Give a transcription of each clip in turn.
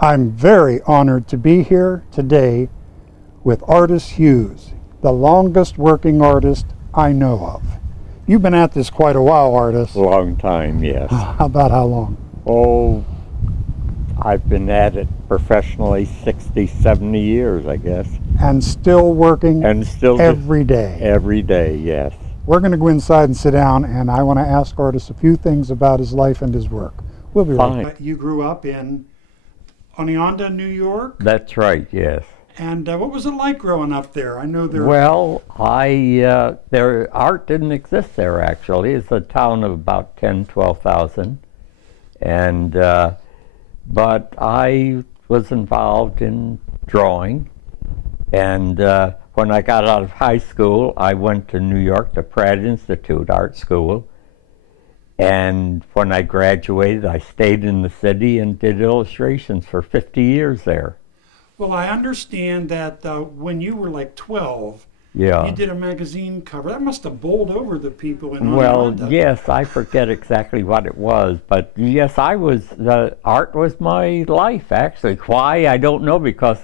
I'm very honored to be here today with Ardis Hughes, the longest working artist I know of. You've been at this quite a while, Ardis. Long time, yes. About how long? Oh, I've been at it professionally 60, 70 years, I guess. And still working And still every day. Every day, yes. We're going to go inside and sit down, and I want to ask Ardis a few things about his life and his work. We'll be right back. You grew up in Oneonta, New York? That's right, yes. And what was it like growing up there? I know there. Well, art didn't exist there, actually. It's a town of about 10, 12,000. And, but I was involved in drawing. And when I got out of high school, I went to New York to Pratt Institute Art School. And when I graduated, I stayed in the city and did illustrations for 50 years there. Well, I understand that when you were like 12, yeah, you did a magazine cover. That must have bowled over the people in Well, Oneonta. yes, I forget exactly what it was, but yes, art was my life, actually. Why, I don't know, because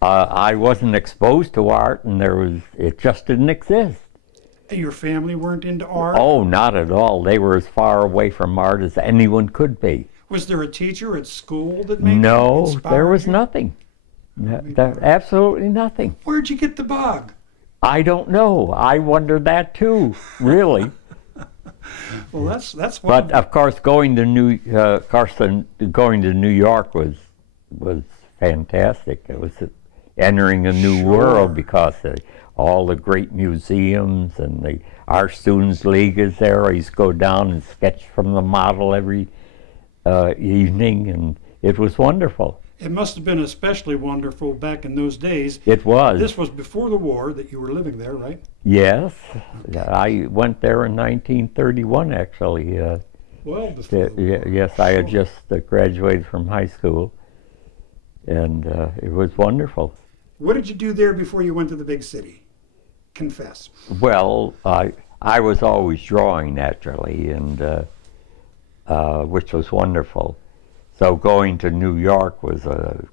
I wasn't exposed to art, and it just didn't exist. Your family weren't into art? Oh, not at all. They were as far away from art as anyone could be. Was there a teacher at school that made No, you there was you? Nothing. Absolutely nothing. Where'd you get the bug? I don't know. I wondered that too, really. Well, that's But of course, going to New York was fantastic. It was entering a new world, because all the great museums and the Art Students League is there. I used to go down and sketch from the model every evening, and it was wonderful. It must have been especially wonderful back in those days. It was. This was before the war that you were living there, right? Yes. Okay. I went there in 1931, actually. Well, before yes, I had just graduated from high school, and it was wonderful. What did you do there before you went to the big city? Confess. Well, I was always drawing, naturally, and which was wonderful. So going to New York was a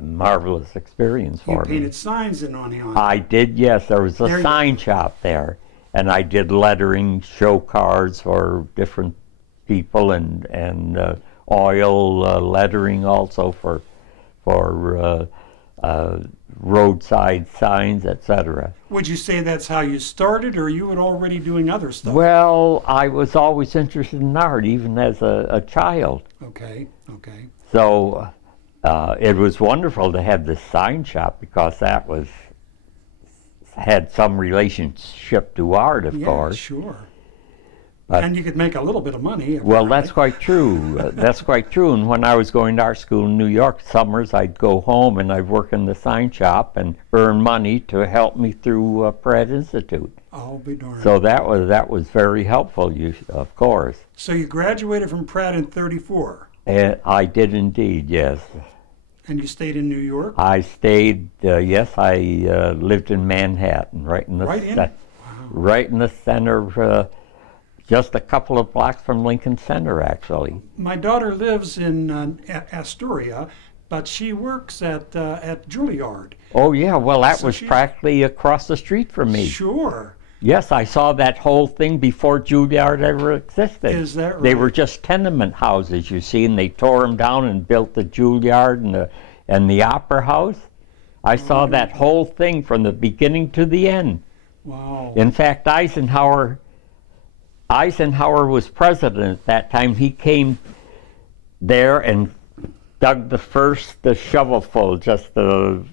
marvelous experience for me. You painted signs in Oneonta. I did, yes. There was a sign shop there, and I did lettering, show cards for different people, and oil lettering also for roadside signs, etc. Would you say that's how you started, or you were already doing other stuff? Well, I was always interested in art, even as a child. Okay, okay. So it was wonderful to have this sign shop, because that had some relationship to art, of course. Yeah, sure. And you could make a little bit of money. Well, that's quite true. That's quite true. And when I was going to art school in New York, summers I'd go home and I'd work in the sign shop and earn money to help me through Pratt Institute. I'll be darned. So that was very helpful, of course. So you graduated from Pratt in '34. And I did indeed, yes. And you stayed in New York? I stayed. Yes, I lived in Manhattan, right in the center. Just a couple of blocks from Lincoln Center, actually. My daughter lives in Astoria, but she works at Juilliard. Oh, yeah. Well, that was practically across the street from me. Sure. Yes, I saw that whole thing before Juilliard ever existed. Is that right? They were just tenement houses, you see, and they tore them down and built the Juilliard and the Opera House. I saw that whole thing from the beginning to the end. Wow. In fact, Eisenhower was president at that time. He came there and dug the shovelful just to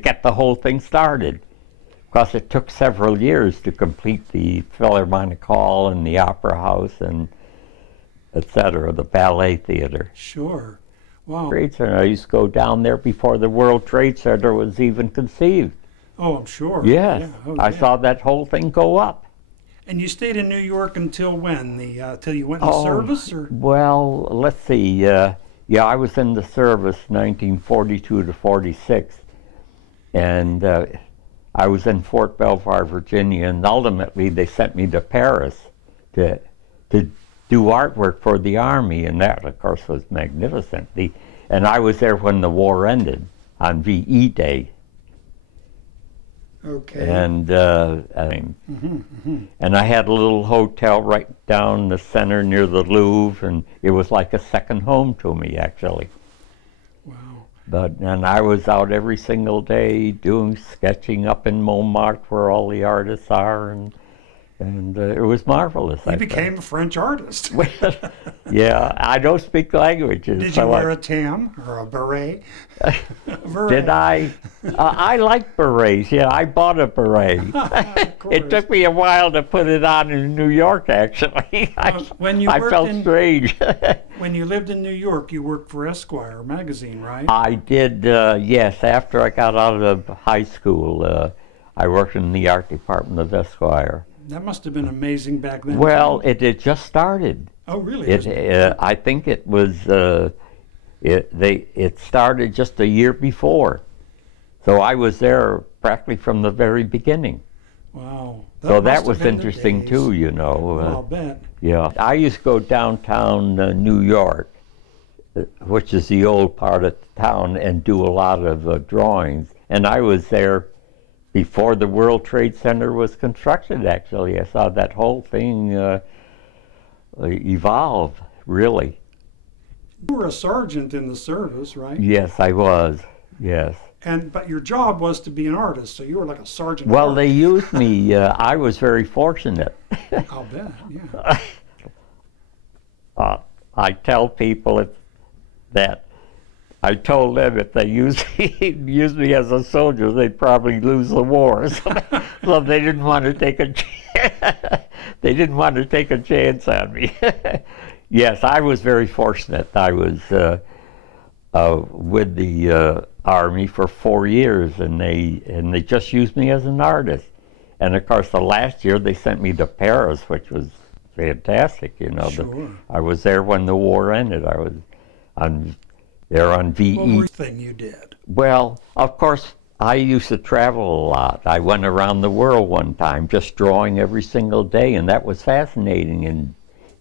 get the whole thing started. Because it took several years to complete the Philharmonic Hall and the Opera House and etc., the Ballet Theater. Sure. Wow. Trade Center. I used to go down there before the World Trade Center was even conceived. Oh, I'm sure. Yes. Yeah. Oh, I saw that whole thing go up. And you stayed in New York until when? Till you went in the service? Or? Well, let's see. Yeah, I was in the service 1942 to 46. And I was in Fort Belvoir, Virginia, and ultimately they sent me to Paris to do artwork for the Army, and that, of course, was magnificent. And I was there when the war ended on VE Day. Okay. And and I had a little hotel right down the center near the Louvre, and it was like a second home to me, actually. Wow. And I was out every single day doing sketching up in Montmartre, where all the artists are, and it was marvelous. You became a French artist. Yeah, I don't speak languages. Did you wear a tam or a beret? Did I? I like berets. Yeah, I bought a beret. It took me a while to put it on in New York, actually. I felt strange. When you lived in New York, you worked for Esquire magazine, right? I did, yes. After I got out of high school, I worked in the art department of Esquire. That must have been amazing back then. Well, it had just started. Oh, really? I think it was. It started just a year before, so I was there practically from the very beginning. Wow. So that was interesting too, you know. Well, I'll bet. Yeah, I used to go downtown New York, which is the old part of town, and do a lot of drawings. And I was there before the World Trade Center was constructed, actually. I saw that whole thing evolve, really. You were a sergeant in the service, right? Yes, I was, yes. But your job was to be an artist, so you were like a sergeant. Well, they used me. I was very fortunate. I'll bet, yeah. I tell people that I told them if they used me as a soldier, they'd probably lose the war. So they didn't want to take a they didn't want to take a chance on me. Yes, I was very fortunate. I was with the Army for 4 years, and they just used me as an artist. And of course, the last year they sent me to Paris, which was fantastic. You know, sure. I was there when the war ended. I was there on VE. What was the thing you did? Well, of course, I used to travel a lot. I went around the world one time, just drawing every single day, and that was fascinating.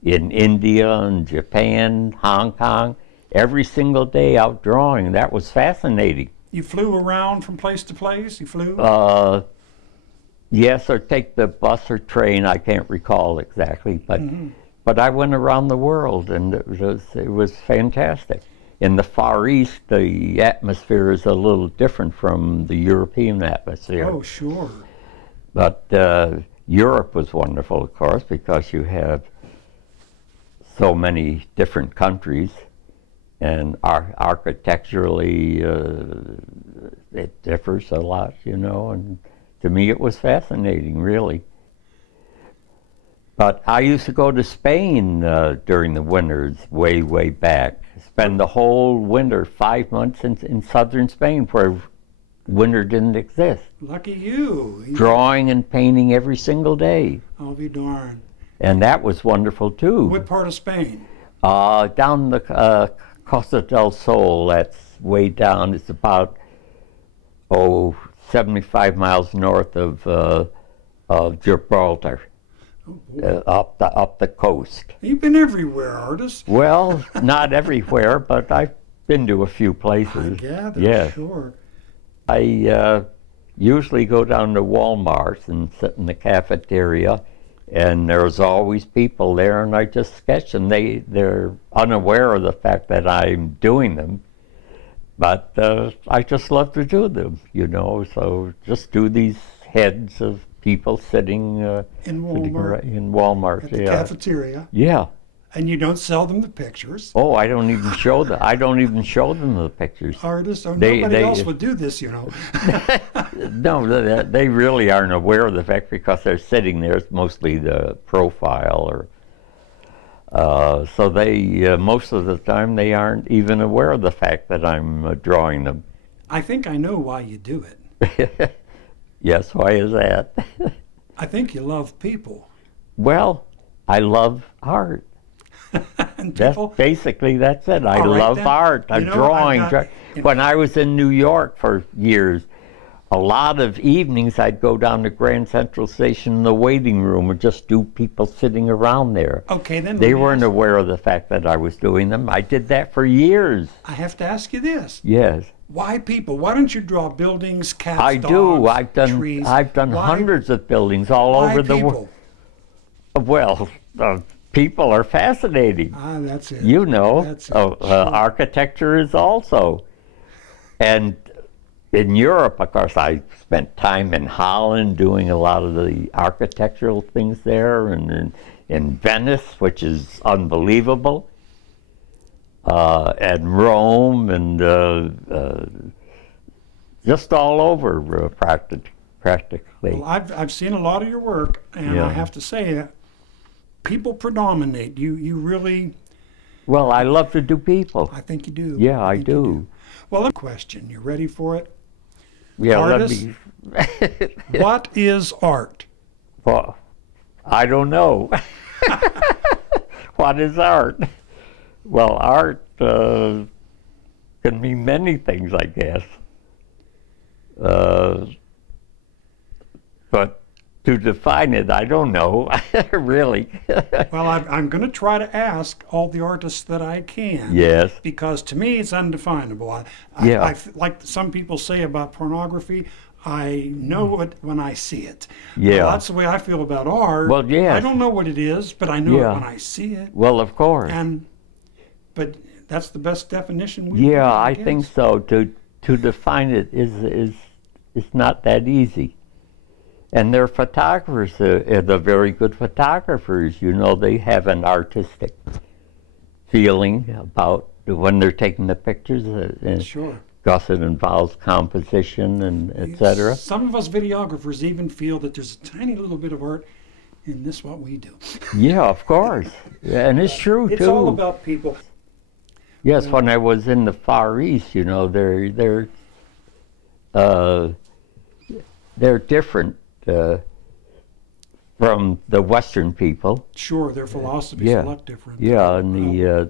In India and Japan, Hong Kong, every single day out drawing. That was fascinating. You flew around from place to place? You flew? Yes, or take the bus or train. I can't recall exactly, but I went around the world, and it was fantastic. In the Far East, the atmosphere is a little different from the European atmosphere. Oh, sure. But Europe was wonderful, of course, because you have so many different countries, and architecturally it differs a lot, you know, and to me it was fascinating, really. But I used to go to Spain during the winters way, way back. Spend the whole winter, 5 months in southern Spain where winter didn't exist. Lucky you. Drawing and painting every single day. I'll be darned. And that was wonderful too. What part of Spain? Down the Costa del Sol, that's way down. It's about, 75 miles north of Gibraltar. Up the coast. You've been everywhere, Ardis. Well, not everywhere, but I've been to a few places. I gather, yes. Sure. I usually go down to Walmart and sit in the cafeteria, and there's always people there, and I just sketch them. They're unaware of the fact that I'm doing them, but I just love to do them, you know, so just do these heads of people sitting in Walmart, at the cafeteria. Yeah. And you don't sell them the pictures. Oh, I don't even show them. I don't even show them the pictures. Artists, nobody else would do this, you know. No, they really aren't aware of the fact because they're sitting there. It's mostly the profile, or so they most of the time they aren't even aware of the fact that I'm drawing them. I think I know why you do it. Yes, why is that? I think you love people. Well, I love art. And people, that's it. I love art. I'm drawing. When I was in New York for years, a lot of evenings I'd go down to Grand Central Station in the waiting room and just do people sitting around there. Okay, then They weren't aware of the fact that I was doing them. I did that for years. I have to ask you this. Yes. Why people? Why don't you draw buildings, cats, I dogs, do. trees? I've done Why- hundreds of buildings all why over the people? world. Well, people are fascinating. Ah, that's it. You know, That's it. Sure. architecture is also. And in Europe, of course, I spent time in Holland doing a lot of the architectural things there, and in Venice, which is unbelievable, and Rome, and just all over practically. Well, I've seen a lot of your work, and Yeah. I have to say that people predominate. You really, Well, I love to do people. I think you do. Yeah, I think you do. Well, a question. You ready for it? Yeah, Artist? let me. What is art? Well, I don't know. What is art? Well, art can mean many things, I guess. But to define it, I don't know, really. Well, I'm going to try to ask all the artists that I can. Yes. Because to me, it's undefinable. Yeah. Like some people say about pornography, I know it when I see it. Yeah. Well, that's the way I feel about art. Well, yes. I don't know what it is, but I know Yeah. it when I see it. Well, of course. But that's the best definition we Yeah, can, I guess. think so. To define it is not that easy. And they're photographers. They're very good photographers. You know, they have an artistic feeling about when they're taking the pictures. Sure. Because it involves composition and etc. Some of us videographers even feel that there's a tiny little bit of art in this what we do. Yeah, of course. Yeah, and it's true It's too. all about people. Yes, when I was in the Far East, you know, they're different from the Western people. Sure, their philosophy is Yeah. a lot different. Yeah, and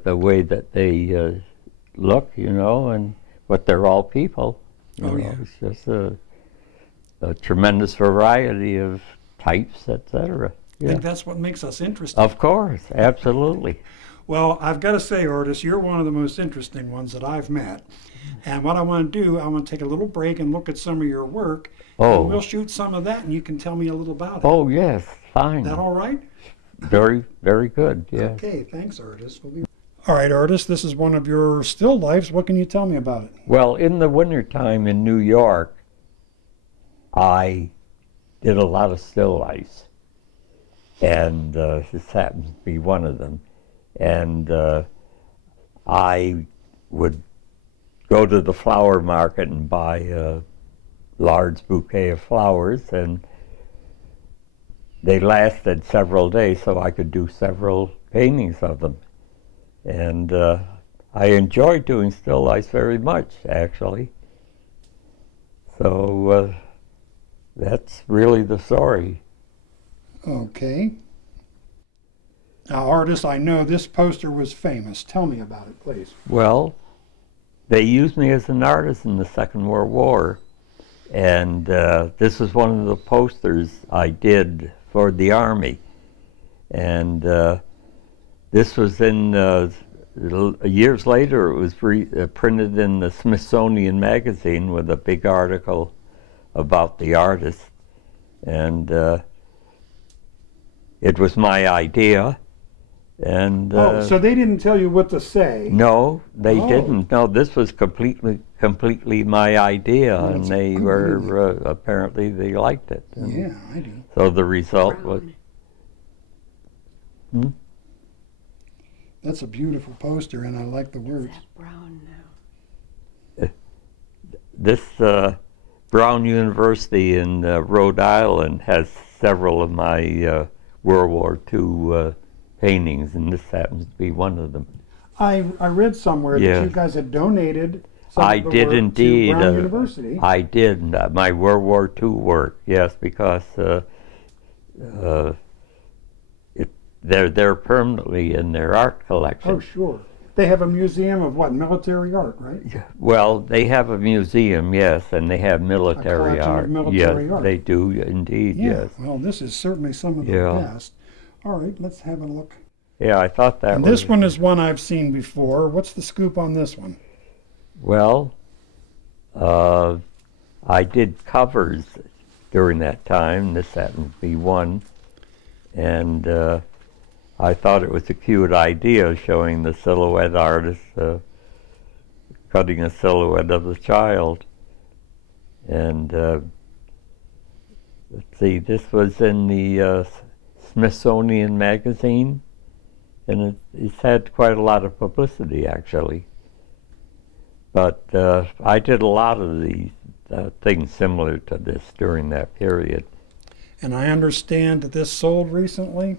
the way that they look, you know, but they're all people. You Oh, know, yeah. It's just a tremendous variety of types, etc. I think that's what makes us interesting. Of course, absolutely. Well, I've got to say, Ardis, you're one of the most interesting ones that I've met. And what I want to do, I want to take a little break and look at some of your work. Oh. And we'll shoot some of that, and you can tell me a little about it. Oh, yes, fine. Is that all right? Very, very good, yes. Okay, thanks, Ardis. All right, Ardis, this is one of your still lifes. What can you tell me about it? Well, in the wintertime in New York, I did a lot of still lifes. And this happens to be one of them. And I would go to the flower market and buy a large bouquet of flowers, and they lasted several days, so I could do several paintings of them. And I enjoyed doing still lifes very much, actually. So that's really the story. Okay. Now, Ardis, I know this poster was famous. Tell me about it, please. Well, they used me as an artist in the Second World War, and this was one of the posters I did for the Army. And this was in, years later, it was printed in the Smithsonian Magazine with a big article about the artist. And it was my idea. And so they didn't tell you what to say? no, they Oh. didn't. No, this was completely my idea, Oh, and that's they were apparently they liked it. And Yeah, I do. so the result was. That's a beautiful poster, and I like the words. Brown now. This Brown University in Rhode Island has several of my World War II paintings, and this happens to be one of them. I read somewhere Yeah. that you guys had donated some I of the did work indeed. to Brown University. I did my World War II work, yes, because they're there permanently in their art collection. Oh, sure. They have a museum of what? Military art, right? Well, they have a museum, yes, and they have military collection of art. military Yes, art. they do indeed, Yeah. yes. Well, this is certainly some of the Yeah. best. All right, let's have a look. Yeah, I thought that And was... this one is one I've seen before. What's the scoop on this one? Well, I did covers during that time. This happened to be one. And I thought it was a cute idea showing the silhouette artist cutting a silhouette of the child. And let's see, this was in the Smithsonian magazine, and it's had quite a lot of publicity actually. But I did a lot of these things similar to this during that period. And I understand that this sold recently.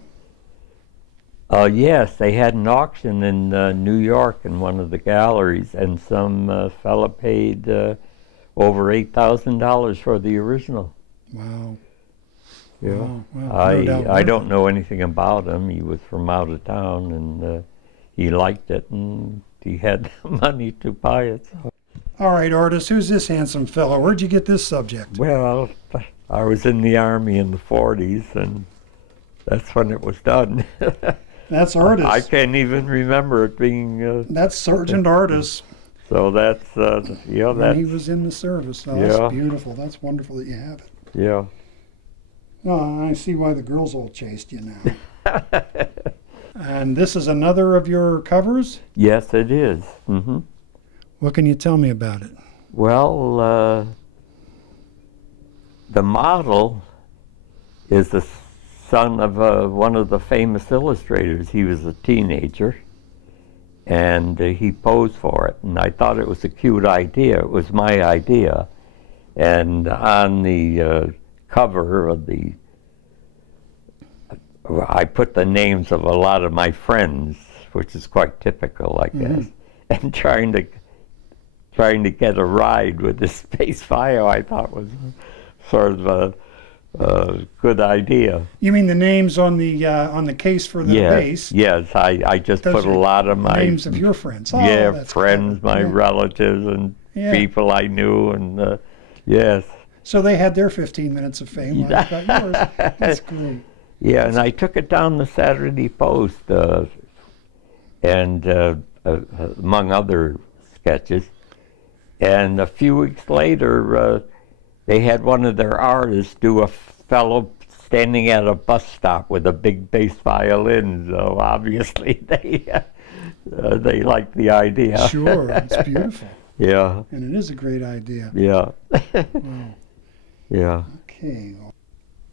Yes, they had an auction in New York in one of the galleries, and some fella paid over $8,000 for the original. Wow. Yeah. Wow. Well, no doubt I worth don't it. know anything about him. He was from out of town, and he liked it, and he had the money to buy it. So. All right, Ardis, who's this handsome fellow? Where'd you get this subject? Well, I was in the Army in the 40s, and that's when it was done. That's Ardis. I can't even remember it being... That's Sergeant Ardis So that's, yeah, when he that's... was in the service. Oh, Yeah. That's beautiful. That's wonderful that you have it. Yeah. Oh, I see why the girls all chased you now. And this is another of your covers? Yes, it is. Mm-hmm. What can you tell me about it? Well, the model is the son of one of the famous illustrators. He was a teenager, and he posed for it, and I thought it was a cute idea. It was my idea. And on the cover of I put the names of a lot of my friends, which is quite typical, I guess, and trying to get a ride with this space bio, I thought was sort of a good idea. You mean the names on the case for the base? Yes, I just Those put a are lot of my names of your friends. Oh, yeah, that's friends, clever. my Yeah. relatives, and Yeah. people I knew, and yes. So they had their 15 minutes of fame. Well, I got yours. That's great. Yeah, and I took it down the Saturday Post, and among other sketches. And a few weeks later, they had one of their artists do a fellow standing at a bus stop with a big bass violin. So obviously they liked the idea. Sure, it's beautiful. Yeah. And it is a great idea. Yeah. Wow. Yeah. Okay.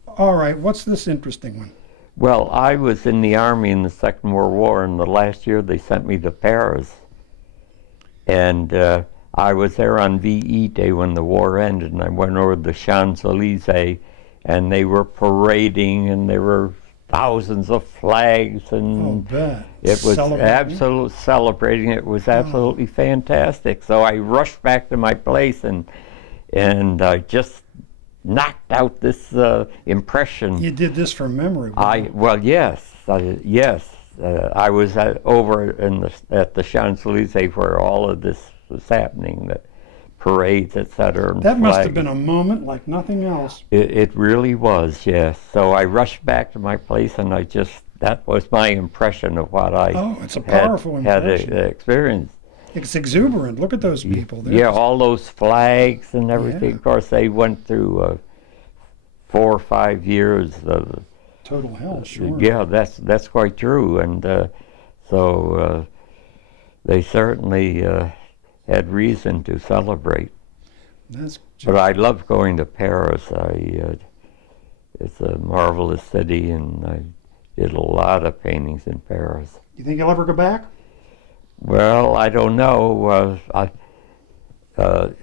All right, what's this interesting one? Well, I was in the Army in the Second World War, and the last year they sent me to Paris. And I was there on VE Day when the war ended, and I went over the Champs-Élysées, and they were parading, and there were thousands of flags, and Oh, bet. it was Celebrating? absolutely celebrating. It was absolutely fantastic. So I rushed back to my place, and I just knocked out this impression. You did this from memory. Well, yes, yes. I was over at the Champs-Élysées where all of this was happening, the parades, etc. That must have been a moment like nothing else. It really was, yes. So I rushed back to my place, and that was my impression of what I It's a powerful had impression. experienced. It's exuberant. Look at those people. They're Yeah, just- all those flags and everything. Yeah. Of course, they went through 4 or 5 years of total hell, sure. yeah, that's quite true, and so they certainly had reason to celebrate. That's But I love going to Paris. It's a marvelous city, and I did a lot of paintings in Paris. You think you'll ever go back? Well, I don't know.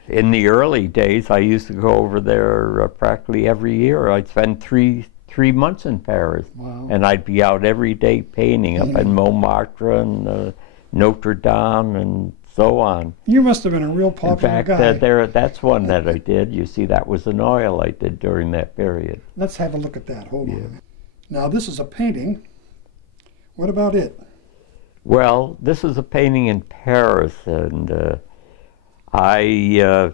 In the early days, I used to go over there practically every year. I'd spend three months in Paris, Wow. and I'd be out every day painting up in Montmartre and Notre Dame and so on. You must have been a real In popular fact, guy. that's one that I did. You see, that was an oil I did during that period. Let's have a look at that. Hold on. Now, this is a painting. What about it? Well, this is a painting in Paris, and I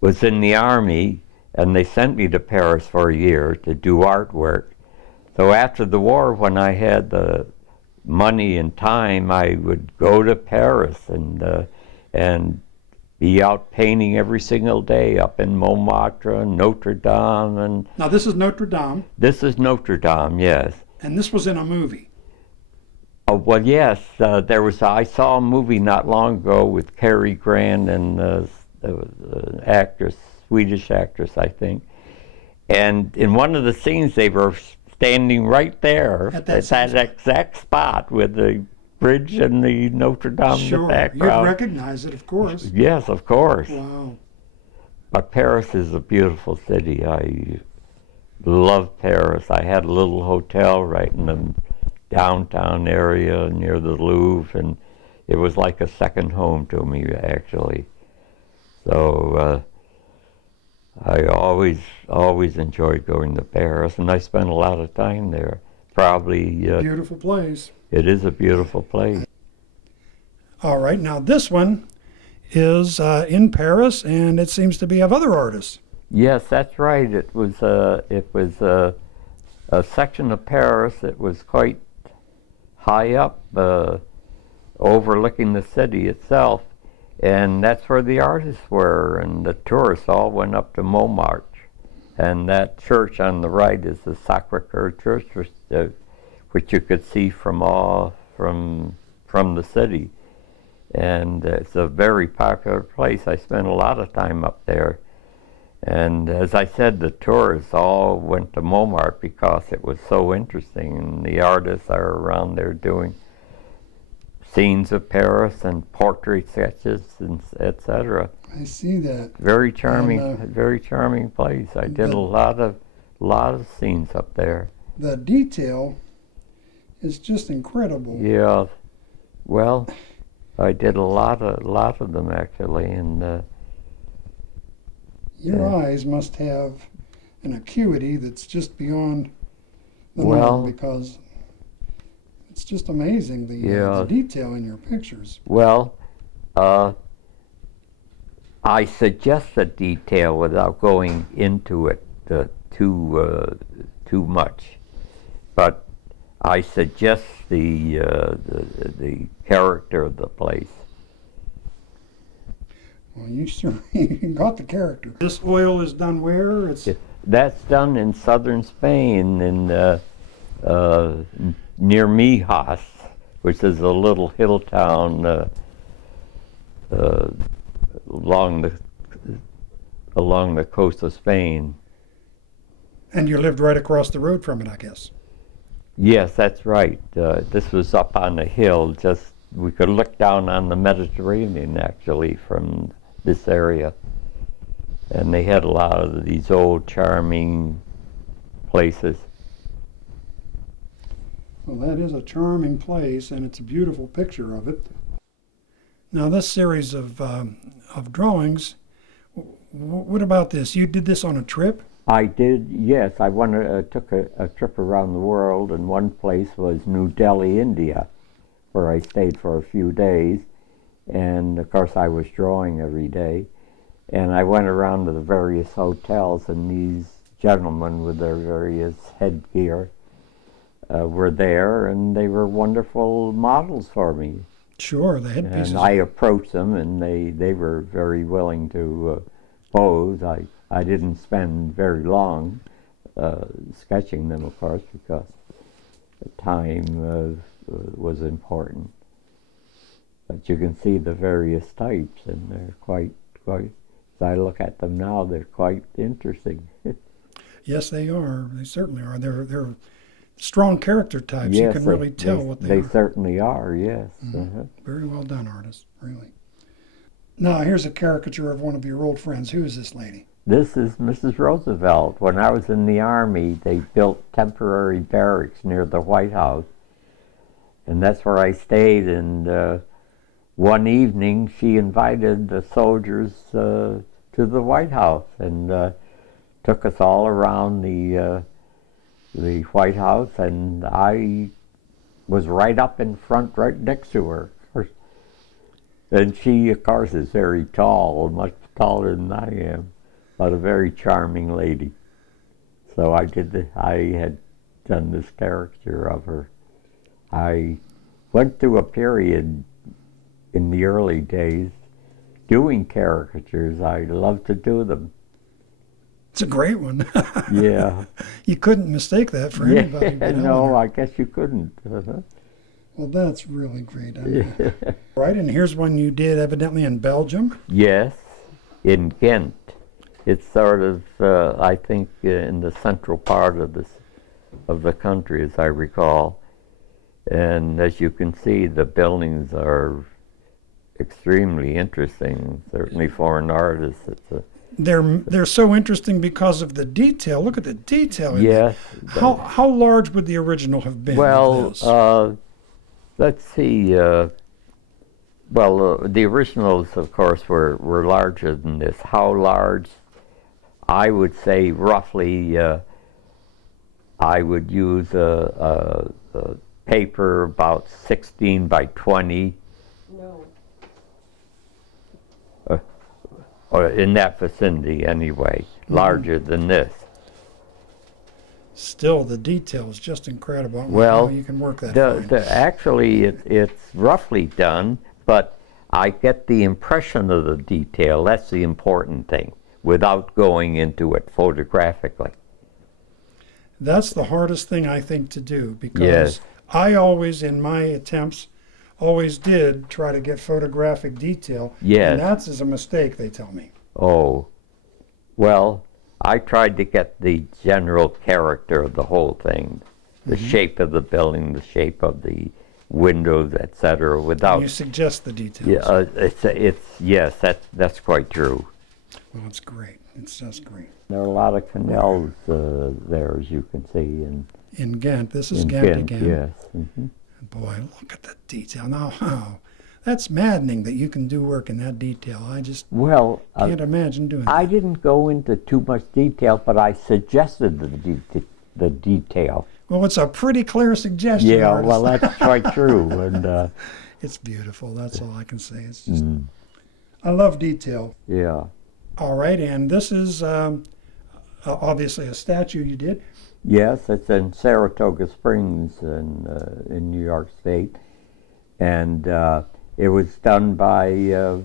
was in the Army, and they sent me to Paris for a year to do artwork. So after the war, when I had the money and time, I would go to Paris and be out painting every single day up in Montmartre and Notre Dame. And Now this is Notre Dame, this is Notre Dame, yes. and this was in a movie. Oh, well, yes, I saw a movie not long ago with Cary Grant and the actress, Swedish actress, I think. And in one of the scenes, they were standing right there At that exact spot with the bridge and the Notre Dame in the Sure, background. you'd recognize it, of course. Yes, of course. Wow. But Paris is a beautiful city. I love Paris. I had a little hotel right in the downtown area near the Louvre, and it was like a second home to me, actually. So I always enjoyed going to Paris, and I spent a lot of time there. Probably Beautiful place. it is a beautiful place. All right, now this one is in Paris, and it seems to be of other artists. Yes, that's right. It was a section of Paris that was quite high up, overlooking the city itself, and that's where the artists were, and the tourists all went up to Montmartre. And that church on the right is the Sacre-Cœur Church, which you could see from the city. And it's a very popular place. I spent a lot of time up there. And as I said, the tourists all went to Montmartre because it was so interesting. And the artists are around there doing scenes of Paris and portrait sketches, and etc. I see that. Very charming, And, very charming place. I did a lot of scenes up there. The detail is just incredible. Yeah, well, I did a lot of them actually, and Your eyes must have an acuity that's just beyond the Well, norm, because it's just amazing, the detail in your pictures. well, I suggest the detail without going into it too much, but I suggest the character of the place. Well, you sure you got the character. This oil is done where? It's That's done in southern Spain, in near Mijas, which is a little hill town along the coast of Spain. And you lived right across the road from it, I guess. Yes, that's right. This was up on a hill. Just we could look down on the Mediterranean actually from this area, and they had a lot of these old charming places. Well, that is a charming place, and it's a beautiful picture of it. Now, this series of drawings, what about this? You did this on a trip? I did, yes. I took a trip around the world, and one place was New Delhi, India, where I stayed for a few days. And of course, I was drawing every day. And I went around to the various hotels, and these gentlemen with their various headgear were there, and they were wonderful models for me. Sure, the headpieces. And I approached them, and they were very willing to pose. I didn't spend very long sketching them, of course, because the time was important. But you can see the various types, and they're quite, as I look at them now, they're quite interesting. Yes, they are. They certainly are. They're strong character types. Yes, You can really tell what they are. They certainly are, yes. Very well done, artist, really. Now, here's a caricature of one of your old friends. Who is this lady? This is Mrs. Roosevelt. When I was in the Army, they built temporary barracks near the White House, and that's where I stayed. And one evening, she invited the soldiers to the White House and took us all around the the White House, and I was right up in front, right next to her. And she, of course, is very tall, much taller than I am, but a very charming lady. So I had done this caricature of her. I went through a period in the early days doing caricatures. I love to do them. It's a great one. Yeah. You couldn't mistake that for anybody. But No, Eleanor. I guess you couldn't. Well, that's really great. Right, and here's one you did evidently in Belgium. Yes, in Ghent. It's sort of, I think, in the central part of the country, as I recall. And as you can see, the buildings are extremely interesting. Certainly for an artist, They're so interesting because of the detail. Look at the detail. Yes. How large would the original have been? Well, let's see. The originals, of course, were larger than this. How large? I would say roughly. I would use a paper about 16 by 20. No. Or in that vicinity anyway, larger than this. Still, the detail is just incredible. I don't know Well, how you can work that fine. actually, it's roughly done, but I get the impression of the detail. That's the important thing, without going into it photographically. That's the hardest thing I think to do, because Yes. I always, in my attempts, always did try to get photographic detail. Yes. And that's a mistake, they tell me. Oh, well, I tried to get the general character of the whole thing, the shape of the building, the shape of the windows, etc., without. You suggest the details. Yeah, yes, that's quite true. Well, it's great. It's just great. There are a lot of canals there, as you can see, In Ghent, this is in Ghent again. Yes. Mm-hmm. Boy, look at the detail. Now, that's maddening that you can do work in that detail. I just Well, can't imagine doing I that. didn't go into too much detail, but I suggested the detail. Well, it's a pretty clear suggestion, Yeah, artist. well, that's quite true. And It's beautiful. That's all I can say. It's just, I love detail. yeah. All right, and this is obviously a statue you did. Yes, it's in Saratoga Springs in New York State, and it was done by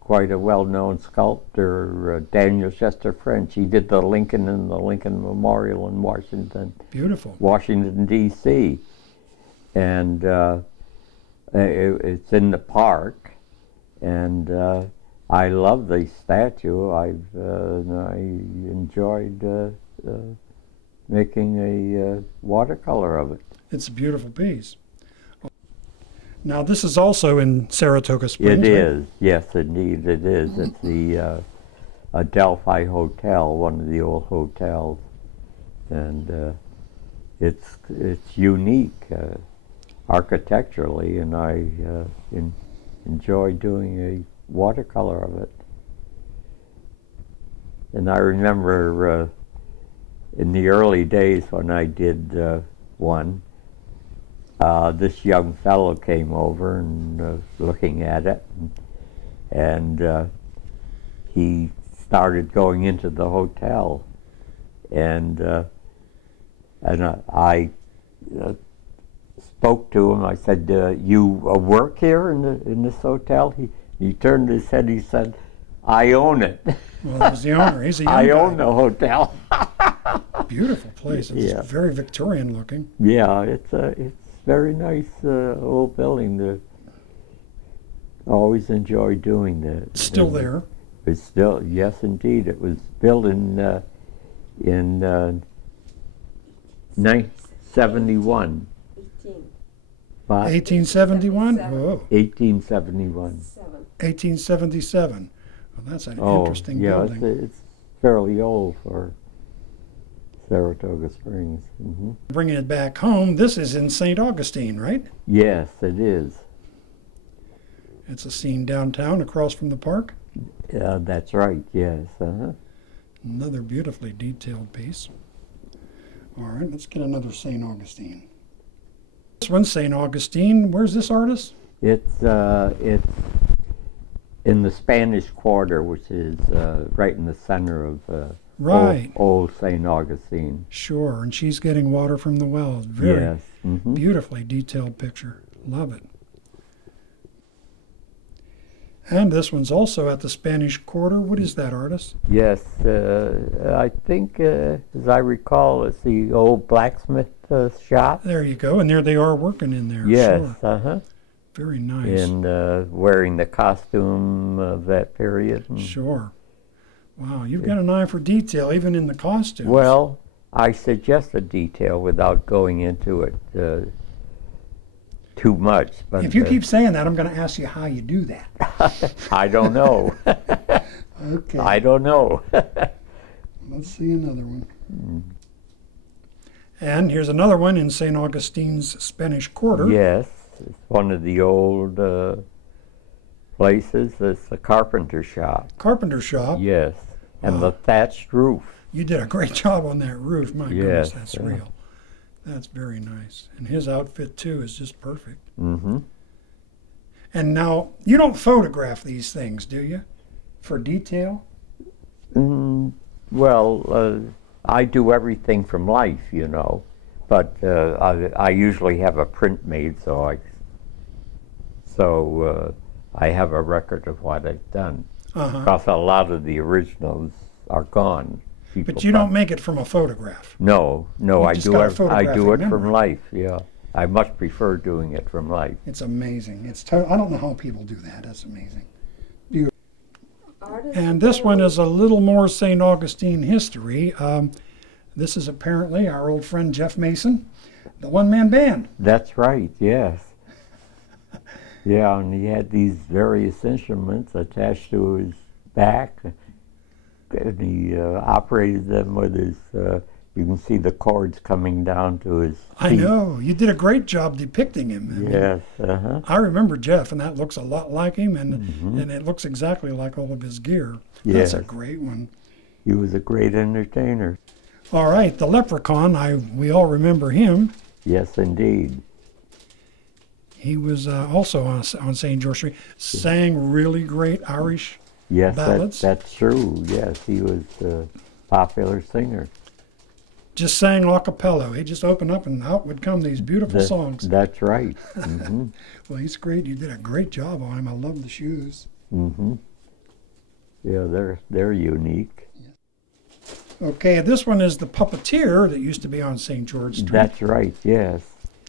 quite a well-known sculptor, Daniel Chester French. He did the Lincoln and the Lincoln Memorial in Beautiful. Washington, D.C., and it's in the park, and I love the statue. I enjoyed making a watercolor of it. It's a beautiful piece. Now, this is also in Saratoga Springs. It right? is, yes, indeed it is. It's the Adelphi Hotel, one of the old hotels, and it's unique architecturally, and I enjoy doing a watercolor of it. And I remember in the early days when I did one, this young fellow came over and looking at it, and he started going into the hotel, and I spoke to him. I said, "You work here in this hotel?" He turned his head. He said, "I own it." Well, he's the owner. He's a young I guy. own the hotel. Beautiful place. It's Yeah. very Victorian looking. Yeah, it's very nice old building. Always enjoy doing that. It's still there. It's still, yes, indeed. It was built in 1971. 1871? Whoa. 1871. 1877. Well, that's an Oh, interesting yeah, building. it's fairly old for Saratoga Springs. Hmm. Bringing it back home, this is in St. Augustine, right? Yes, it is. It's a scene downtown across from the park. That's right, yes. Uh-huh. Another beautifully detailed piece. All right, let's get another St. Augustine. This one's St. Augustine. Where's this artist? It's in the Spanish Quarter, which is right in the center of Right. old St. Augustine. Sure, and she's getting water from the well. Very Yes. Mhm. beautifully detailed picture. Love it. And this one's also at the Spanish Quarter. What is that, artist? Yes, I think, as I recall, it's the old blacksmith shop. There you go. And there they are working in there. Yes, Sure. Very nice. and wearing the costume of that period. And Sure. Wow, you've got an eye for detail, even in the costumes. well, I suggested detail without going into it too much. But if you keep saying that, I'm going to ask you how you do that. I don't know. Okay. I don't know. Let's see another one. And here's another one in St. Augustine's Spanish Quarter. Yes, it's one of the old places. It's the carpenter shop. Carpenter shop. Yes, and Wow. the thatched roof. You did a great job on that roof. My Yes, goodness, that's yeah. real. That's very nice. And his outfit, too, is just perfect. Mm-hmm. And now, you don't photograph these things, do you? For detail? Well, I do everything from life, you know, but I usually have a print made, so I have a record of what I've done. Uh-huh. Because a lot of the originals are gone. But you don't make it from a photograph. No, no, You I just do got a it. I photographic do it memory. from life. Yeah, I much prefer doing it from life. It's amazing. I don't know how people do that. That's amazing. And this one is a little more St. Augustine history. This is apparently our old friend Jeff Mason, the one-man band. That's right. Yes. Yeah, and he had these various instruments attached to his back, and he operated them with his. You can see the cords coming down to his feet. I know. You did a great job depicting him. I mean, Yes. I remember Jeff, and that looks a lot like him, and it looks exactly like all of his gear. That's a Yes. great one. He was a great entertainer. All right, the Leprechaun, we all remember him. Yes, indeed. He was also on St. George Street, sang really great Irish Yes, ballads. that's true. Yes, he was a popular singer. Just sang a cappella. He just opened up and out would come these beautiful songs. That's right. Mm-hmm. Well, he's great. You did a great job on him. I love the shoes. Mm-hmm. Yeah, they're unique. Okay, this one is the puppeteer that used to be on St. George Street. That's right. Yes.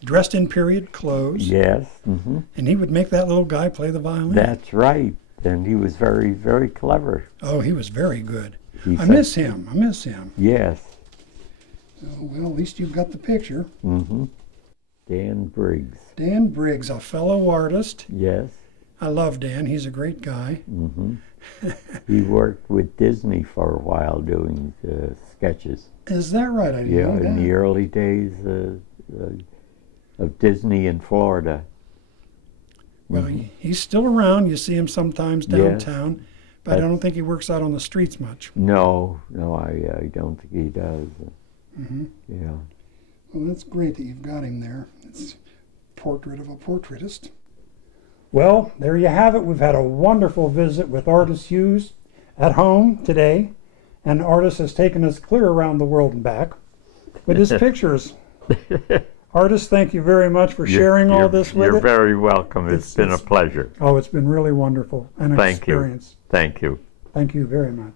Dressed in period clothes. Yes. Mm-hmm. And he would make that little guy play the violin. That's right. And he was very, very clever. Oh, he was very good. He I said- miss him. I miss him. Yes. Oh, well, at least you've got the picture. Mm-hmm. Dan Briggs. Dan Briggs, a fellow artist. Yes. I love Dan. He's a great guy. Mm-hmm. He worked with Disney for a while doing sketches. Is that right? I didn't Yeah, know that. in the early days of Disney in Florida. Well, he's still around. You see him sometimes Yes. downtown, but I don't think he works out on the streets much. No, I don't think he does. Yeah. Well, that's great that you've got him there. It's a portrait of a portraitist. Well, there you have it. We've had a wonderful visit with Ardis Hughes at home today, and Ardis has taken us clear around the world and back with his pictures. Ardis, thank you very much for sharing all this with You're us. very welcome. It's been a it's- pleasure. Oh, it's been really wonderful. An Thank you. experience. Thank you. Thank you very much.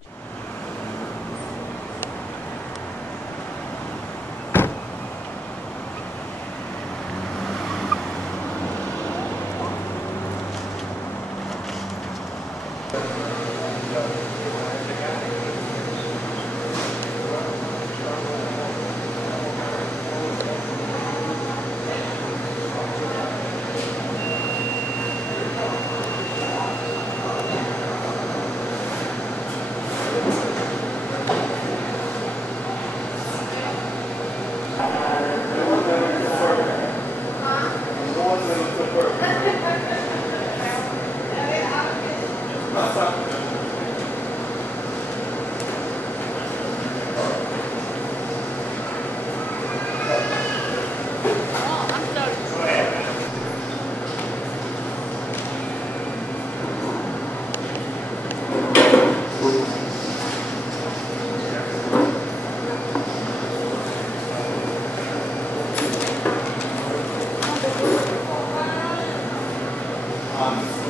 on